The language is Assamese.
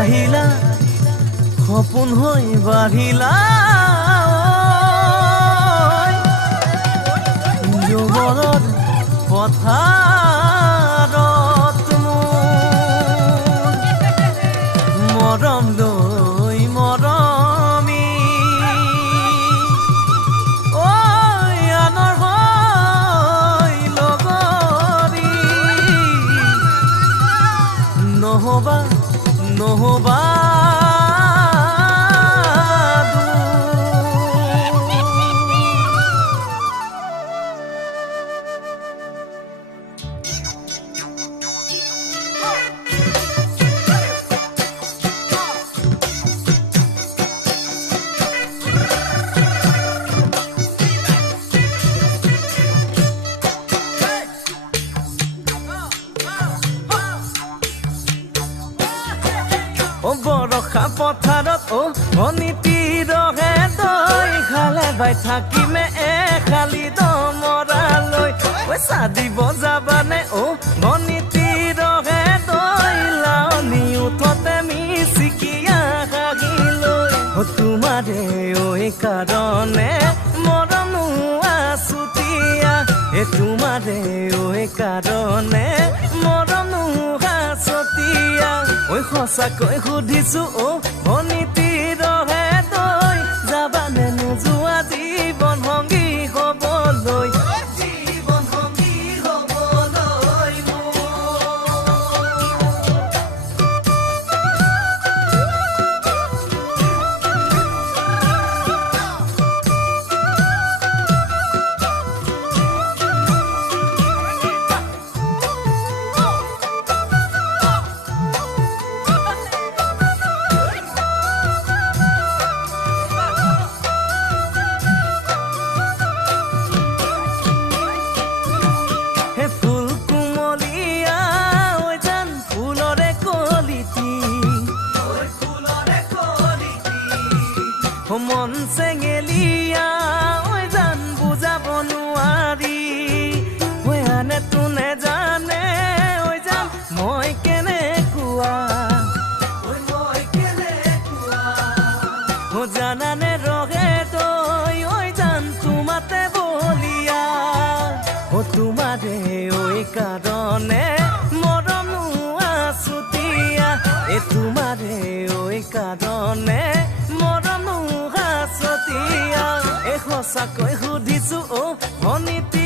আহিলা সপোন হৈ বাঢ়িলা যুগলত পথাৰত মৰম লৈ মৰমি আনৰ হৈ লগৰী নহবা নহবা বৰষা পথাৰত অনীতি ৰহে তই খালে বাই থাকিমে খালি দমৰালৈ পইচা দিব যাবানে অনীতি ৰহে তই লাউনি উঠতে মিচিকিয়া হাগিলৈ তোমাৰে কাৰণে মৰমো আছুতীয়া তোমাৰে কাৰণে মৰমো আছুতীয়া সঁচাকৈ সুধিছো অনীতি ৰহে তই যাবানে নোযোৱা জীৱন সংগী হ'বলৈ জীৱন সংগী হ'বলৈ মন চেঙেলিয়া জান বুজাব নোৱাৰি আনে তোনে জানে জান মই কেনেকুৱা জানানে ৰহে তই জান তোমাতে বলিয়া তোমাৰে কাৰণে মৰমো আছুতীয়া তোমাৰে কাৰণে মৰমো সঁচাকৈ সুধিছো অনীতি